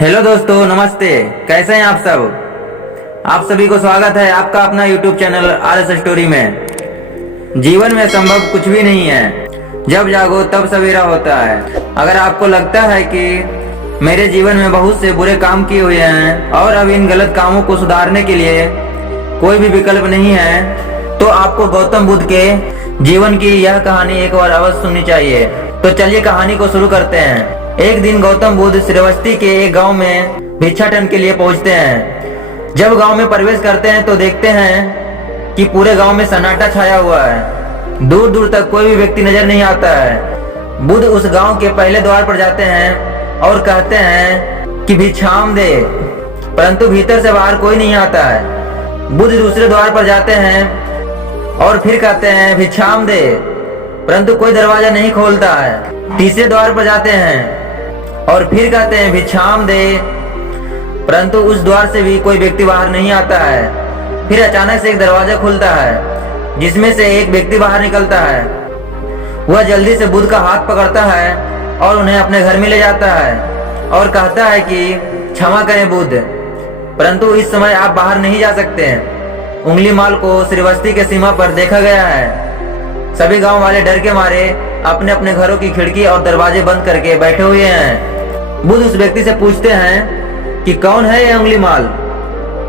Hello दोस्तों, नमस्ते। कैसे हैं आप सब? आप सभी को स्वागत है आपका अपना यूट्यूब चैनल RS स्टोरी में। जीवन में संभव कुछ भी नहीं है, जब जागो तब सवेरा होता है। अगर आपको लगता है कि मेरे जीवन में बहुत से बुरे काम किए हुए हैं और अब इन गलत कामों को सुधारने के लिए कोई भी विकल्प नहीं है, तो आपको गौतम बुद्ध के जीवन की यह कहानी एक बार अवश्य सुननी चाहिए। तो चलिए कहानी को शुरू करते हैं। एक दिन गौतम बुद्ध श्रीवस्ती के एक गांव में भिक्षाटन के लिए पहुंचते हैं। जब गांव में प्रवेश करते हैं तो देखते हैं कि पूरे गांव में सन्नाटा छाया हुआ है। दूर दूर तक कोई भी व्यक्ति नजर नहीं आता है। बुद्ध उस गांव के पहले द्वार पर जाते हैं और कहते हैं कि भिक्षाम दे, परंतु भीतर से बाहर कोई नहीं आता है। बुद्ध दूसरे द्वार पर जाते हैं और फिर कहते हैं भिक्षाम दे, परंतु कोई दरवाजा नहीं खोलता है। तीसरे द्वार पर जाते हैं और फिर कहते हैं भिक्षाम दे, परंतु उस द्वार से भी कोई व्यक्ति बाहर नहीं आता है। फिर अचानक से एक दरवाजा खुलता है जिसमें से एक व्यक्ति बाहर निकलता है। वह जल्दी से बुद्ध का हाथ पकड़ता है और उन्हें अपने घर में ले जाता है और कहता है कि क्षमा करें बुद्ध, परंतु इस समय आप बाहर नहीं जा सकते। उंगली माल को श्रीवस्ती के सीमा पर देखा गया है। सभी गांव वाले डर के मारे अपने अपने घरों की खिड़की और दरवाजे बंद करके बैठे हुए हैं। बुद्ध उस व्यक्ति से पूछते हैं कि कौन है ये उंगली माल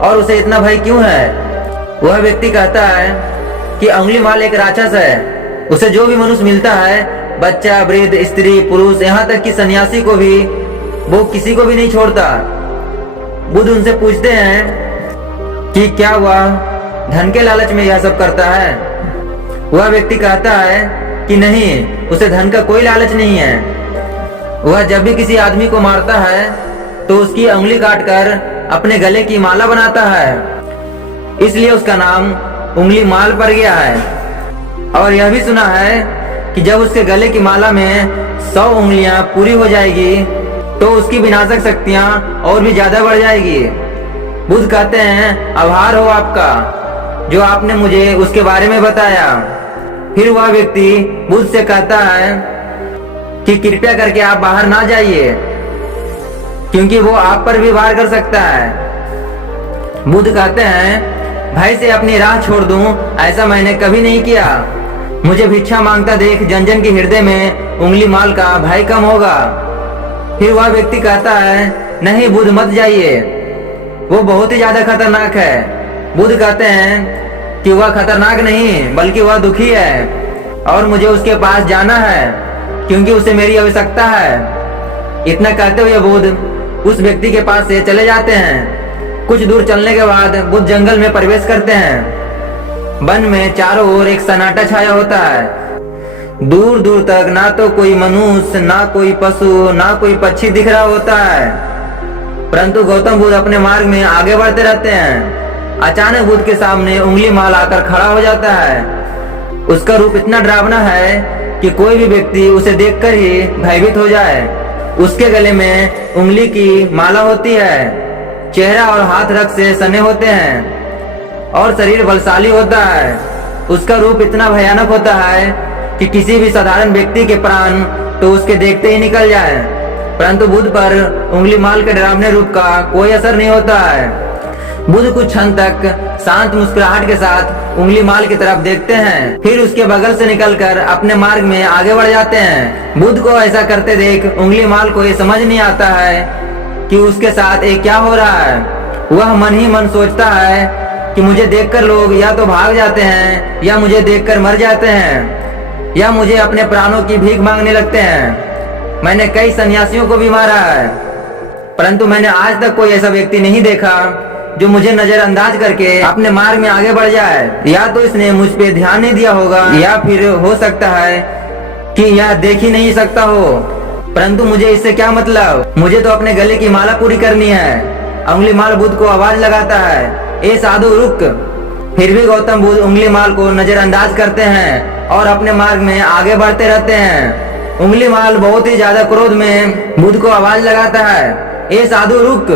और उसे इतना भय क्यों है। वह व्यक्ति कहता है कि उंगली माल एक राक्षस है। उसे जो भी मनुष्य मिलता है, बच्चा, वृद्ध, स्त्री, पुरुष, यहाँ तक कि सन्यासी को भी, वो किसी को भी नहीं छोड़ता। बुद्ध उनसे पूछते हैं कि क्या वह धन के लालच में यह सब करता है। वह व्यक्ति कहता है कि नहीं, उसे धन का कोई लालच नहीं है। वह जब भी किसी आदमी को मारता है तो उसकी उंगली काटकर अपने गले की माला बनाता है, इसलिए उसका नाम उंगली माल पड़ गया है। और यह भी सुना है कि जब उसके गले की माला में 100 उंगलियां पूरी हो जाएगी तो उसकी विनाशक शक्तियां और भी ज्यादा बढ़ जाएगी। बुद्ध कहते हैं आभार हो आपका जो आपने मुझे उसके बारे में बताया। फिर वह व्यक्ति बुद्ध से कहता है कि कृपया करके आप बाहर ना जाइए, क्योंकि वो आप पर भी वार कर सकता है। बुद्ध कहते हैं भय से अपनी राह छोड़ दूं, ऐसा मैंने कभी नहीं किया। मुझे भिक्षा मांगता देख जन जन के हृदय में उंगली माल का भय कम होगा। फिर वह व्यक्ति कहता है नहीं बुद्ध, मत जाइए, वो बहुत ही ज्यादा खतरनाक है। बुद्ध कहते हैं कि वह खतरनाक नहीं बल्कि वह दुखी है और मुझे उसके पास जाना है क्योंकि उसे मेरी आवश्यकता है। इतना कहते हुए बुद्ध उस व्यक्ति के पास से चले जाते हैं। कुछ दूर चलने के बाद बुद्ध जंगल में प्रवेश करते हैं। वन में चारों ओर एक सन्नाटा छाया होता है। दूर दूर तक ना तो कोई मनुष्य, ना कोई पशु, ना कोई पक्षी दिख रहा होता है, परंतु गौतम बुद्ध अपने मार्ग में आगे बढ़ते रहते हैं। अचानक बुद्ध के सामने उंगली माल आकर खड़ा हो जाता है। उसका रूप इतना डरावना है कि कोई भी व्यक्ति उसे देखकर ही भयभीत हो जाए। उसके गले में उंगली की माला होती है। चेहरा और हाथ रक्त से सने होते हैं और शरीर बलशाली होता है। उसका रूप इतना भयानक होता है कि किसी भी साधारण व्यक्ति के प्राण तो उसके देखते ही निकल जाए, परंतु बुद्ध पर उंगली माल के डरावने रूप का कोई असर नहीं होता है। बुद्ध कुछ क्षण तक शांत मुस्कुराहट के साथ उंगली माल की तरफ देखते हैं, फिर उसके बगल से निकलकर अपने मार्ग में आगे बढ़ जाते हैं। बुद्ध को ऐसा करते देख उंगली माल को ये समझ नहीं आता है कि उसके साथ ये क्या हो रहा है। वह मन ही मन सोचता है कि मुझे देखकर लोग या तो भाग जाते हैं या मुझे देखकर मर जाते हैं या मुझे अपने प्राणों की भीख मांगने लगते हैं। मैंने कई सन्यासियों को भी मारा है, परंतु मैंने आज तक कोई ऐसा व्यक्ति नहीं देखा जो मुझे नजरअंदाज करके अपने मार्ग में आगे बढ़ जाए। या तो इसने मुझ पे ध्यान नहीं दिया होगा या फिर हो सकता है कि यह देख ही नहीं सकता हो, परंतु मुझे इससे क्या मतलब, मुझे तो अपने गले की माला पूरी करनी है। उंगली माल बुद्ध को आवाज लगाता है, ए साधु रुक। फिर भी गौतम बुद्ध उंगली माल को नजरअंदाज करते हैं और अपने मार्ग में आगे बढ़ते रहते हैं। उंगली माल बहुत ही ज्यादा क्रोध में बुद्ध को आवाज लगाता है, ए साधु रुक।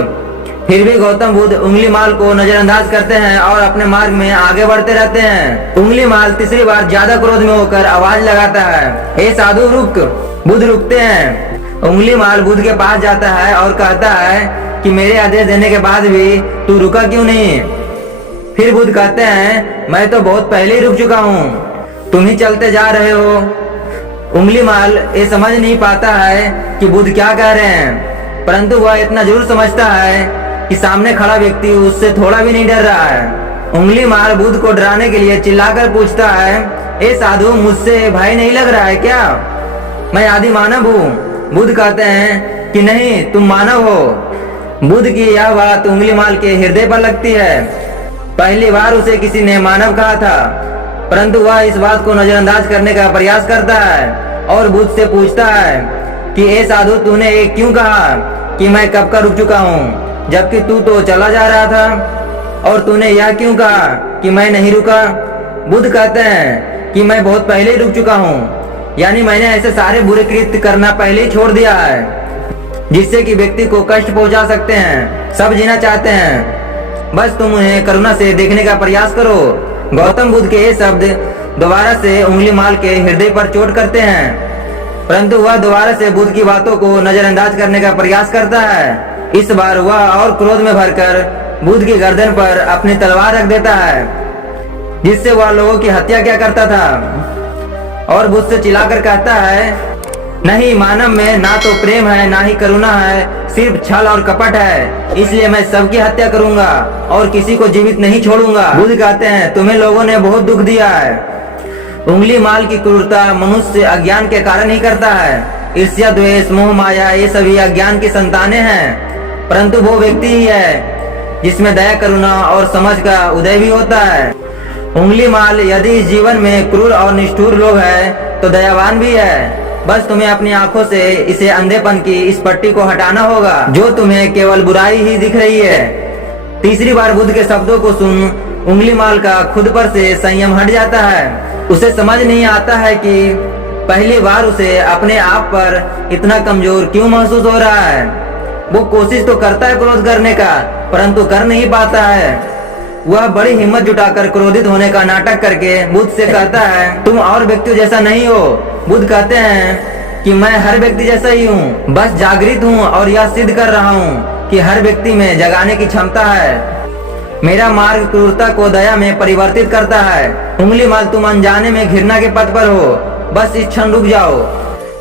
फिर भी गौतम बुद्ध उंगली माल को नजरअंदाज करते हैं और अपने मार्ग में आगे बढ़ते रहते हैं। उंगली माल तीसरी बार ज्यादा क्रोध में होकर आवाज लगाता है, हे साधु रुक। बुद्ध रुकते हैं उंगली माल बुद्ध के पास जाता है और कहता है कि मेरे आदेश देने के बाद भी तू रुका क्यों नहीं। फिर बुद्ध कहते हैं मैं तो बहुत पहले ही रुक चुका हूँ, तुम ही चलते जा रहे हो। उंगली माल ये समझ नहीं पाता है कि बुद्ध क्या कह रहे हैं, परंतु वह इतना जरूर समझता है कि सामने खड़ा व्यक्ति उससे थोड़ा भी नहीं डर रहा है। उंगली माल बुद्ध को डराने के लिए चिल्लाकर पूछता है, ए साधु, मुझसे भय नहीं लग रहा है क्या? मैं आदि मानव हूँ। बुद्ध कहते हैं कि नहीं, तुम मानव हो। बुद्ध की यह बात उंगली माल के हृदय पर लगती है। पहली बार उसे किसी ने मानव कहा था, परंतु वह इस बात को नजरअंदाज करने का प्रयास करता है और बुद्ध से पूछता है कि ए साधु, तूने ये क्यों कहा कि मैं कब का रुक चुका हूँ, जबकि तू तो चला जा रहा था? और तूने यह क्यों कहा कि मैं नहीं रुका? बुद्ध कहते हैं कि मैं बहुत पहले ही रुक चुका हूँ, यानी मैंने ऐसे सारे बुरे कृत्य करना पहले ही छोड़ दिया है जिससे कि व्यक्ति को कष्ट पहुंचा सकते हैं। सब जीना चाहते हैं, बस तुम उन्हें करुणा से देखने का प्रयास करो। गौतम बुद्ध के ये शब्द दोबारा से उंगली माल के हृदय पर चोट करते हैं, परंतु वह दोबारा से बुद्ध की बातों को नजरअंदाज करने का प्रयास करता है। इस बार वह और क्रोध में भरकर बुद्ध की गर्दन पर अपनी तलवार रख देता है, जिससे वह लोगों की हत्या क्या करता था, और बुद्ध से चिल्लाकर कहता है, नहीं, मानव में ना तो प्रेम है ना ही करुणा है, सिर्फ छल और कपट है, इसलिए मैं सबकी हत्या करूंगा और किसी को जीवित नहीं छोड़ूंगा। बुद्ध कहते हैं, तुम्हें लोगों ने बहुत दुख दिया है। उंगली माल की क्रूरता मनुष्य अज्ञान के कारण ही करता है। ईर्ष्या, द्वेष, मोह, माया, ये सभी अज्ञान की संतानें हैं, परंतु वो व्यक्ति ही है जिसमें दया, करुणा और समझ का उदय भी होता है। उंगली माल यदि इस जीवन में क्रूर और निष्ठुर लोग हैं तो दयावान भी है। बस तुम्हें अपनी आंखों से इसे अंधेपन की इस पट्टी को हटाना होगा जो तुम्हें केवल बुराई ही दिख रही है। तीसरी बार बुद्ध के शब्दों को सुन उंगली माल का खुद पर से संयम हट जाता है। उसे समझ नहीं आता है कि पहली बार उसे अपने आप पर इतना कमजोर क्यों महसूस हो रहा है। वो कोशिश तो करता है क्रोध करने का, परंतु कर नहीं पाता है। वह बड़ी हिम्मत जुटाकर क्रोधित होने का नाटक करके बुद्ध से कहता है, तुम और व्यक्तियों जैसा नहीं हो। बुद्ध कहते हैं कि मैं हर व्यक्ति जैसा ही हूँ, बस जागृत हूँ और यह सिद्ध कर रहा हूँ कि हर व्यक्ति में जगाने की क्षमता है। मेरा मार्ग क्रूरता को दया में परिवर्तित करता है। उंगली माल, तुम अनजाने में घृणा के पथ पर हो, बस इस क्षण रुक जाओ।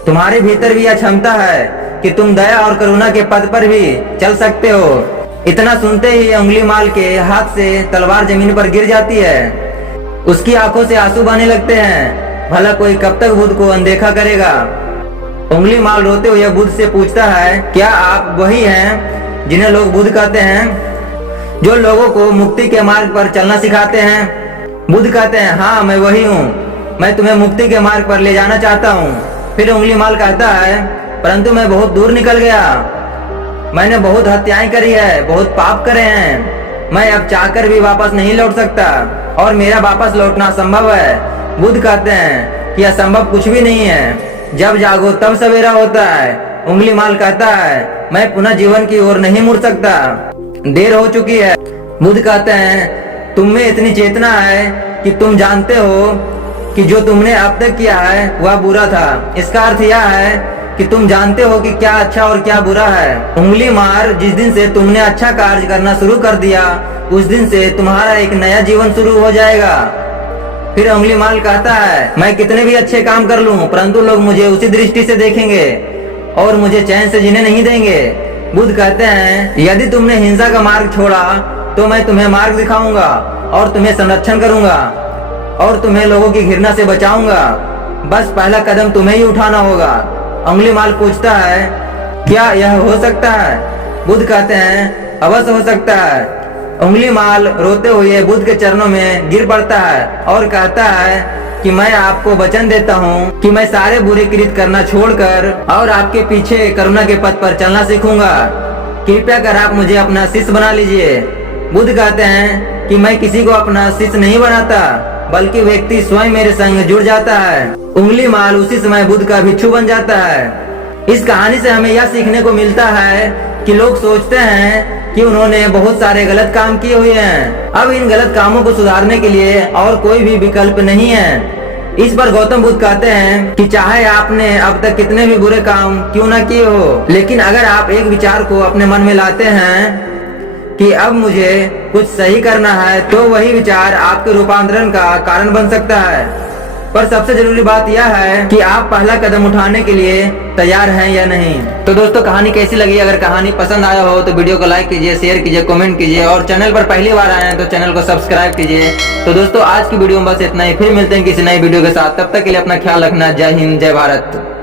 तुम्हारे भीतर भी यह क्षमता है कि तुम दया और करुणा के पथ पर भी चल सकते हो। इतना सुनते ही उंगली माल के हाथ से तलवार जमीन पर गिर जाती है। उसकी आंखों से आंसू बहने लगते हैं। भला कोई कब तक बुद्ध को अनदेखा करेगा। उंगली माल रोते हुए बुद्ध से पूछता है, क्या आप वही हैं जिन्हें लोग बुद्ध कहते हैं, जो लोगों को मुक्ति के मार्ग पर चलना सिखाते हैं? बुद्ध कहते हैं, हाँ, मैं वही हूँ। मैं तुम्हें मुक्ति के मार्ग पर ले जाना चाहता हूँ। फिर उंगली माल कहता है, परंतु मैं बहुत दूर निकल गया। मैंने बहुत हत्याएं करी है, बहुत पाप करे हैं। मैं अब चाहकर भी वापस नहीं लौट सकता और मेरा वापस लौटना असंभव है। बुद्ध कहते हैं कि असंभव कुछ भी नहीं है, जब जागो तब सवेरा होता है। उंगली माल कहता है, मैं पुनः जीवन की ओर नहीं मुड़ सकता, देर हो चुकी है। बुद्ध कहते हैं, तुम में इतनी चेतना है कि तुम जानते हो कि जो तुमने अब तक किया है वह बुरा था। इसका अर्थ यह है कि तुम जानते हो कि क्या अच्छा और क्या बुरा है। उंगली मार, जिस दिन से तुमने अच्छा कार्य करना शुरू कर दिया उस दिन से तुम्हारा एक नया जीवन शुरू हो जाएगा। फिर उंगली माल कहता है, मैं कितने भी अच्छे काम कर लूं, परंतु लोग मुझे उसी दृष्टि से देखेंगे और मुझे चैन से जीने नहीं देंगे। बुद्ध कहते हैं, यदि तुमने हिंसा का मार्ग छोड़ा तो मैं तुम्हें मार्ग दिखाऊंगा और तुम्हें संरक्षण करूंगा और तुम्हें लोगों की घृणा से बचाऊंगा। बस पहला कदम तुम्हें ही उठाना होगा। उंगली माल पूछता है, क्या यह हो सकता है? बुद्ध कहते हैं, अवश्य हो सकता है। उंगली माल रोते हुए बुद्ध के चरणों में गिर पड़ता है और कहता है कि मैं आपको वचन देता हूँ कि मैं सारे बुरे कृत्य करना छोड़कर और आपके पीछे करुणा के पथ पर चलना सीखूंगा। कृपया कर आप मुझे अपना शिष्य बना लीजिए। बुद्ध कहते हैं कि मैं किसी को अपना शिष्य नहीं बनाता, बल्कि व्यक्ति स्वयं मेरे संग जुड़ जाता है। उंगली माल उसी समय बुद्ध का भिक्षु बन जाता है। इस कहानी से हमें यह सीखने को मिलता है कि लोग सोचते हैं कि उन्होंने बहुत सारे गलत काम किए हुए हैं, अब इन गलत कामों को सुधारने के लिए और कोई भी विकल्प नहीं है। इस पर गौतम बुद्ध कहते हैं कि चाहे आपने अब तक कितने भी बुरे काम क्यों ना किए हो, लेकिन अगर आप एक विचार को अपने मन में लाते हैं कि अब मुझे कुछ सही करना है, तो वही विचार आपके रूपांतरण का कारण बन सकता है। पर सबसे जरूरी बात यह है कि आप पहला कदम उठाने के लिए तैयार हैं या नहीं। तो दोस्तों, कहानी कैसी लगी? अगर कहानी पसंद आया हो तो वीडियो को लाइक कीजिए, शेयर कीजिए, कमेंट कीजिए और चैनल पर पहली बार आए हैं तो चैनल को सब्सक्राइब कीजिए। तो दोस्तों, आज की वीडियो में बस इतना ही। फिर मिलते हैं किसी नई वीडियो के साथ। तब तक के लिए अपना ख्याल रखना। जय हिंद, जय भारत।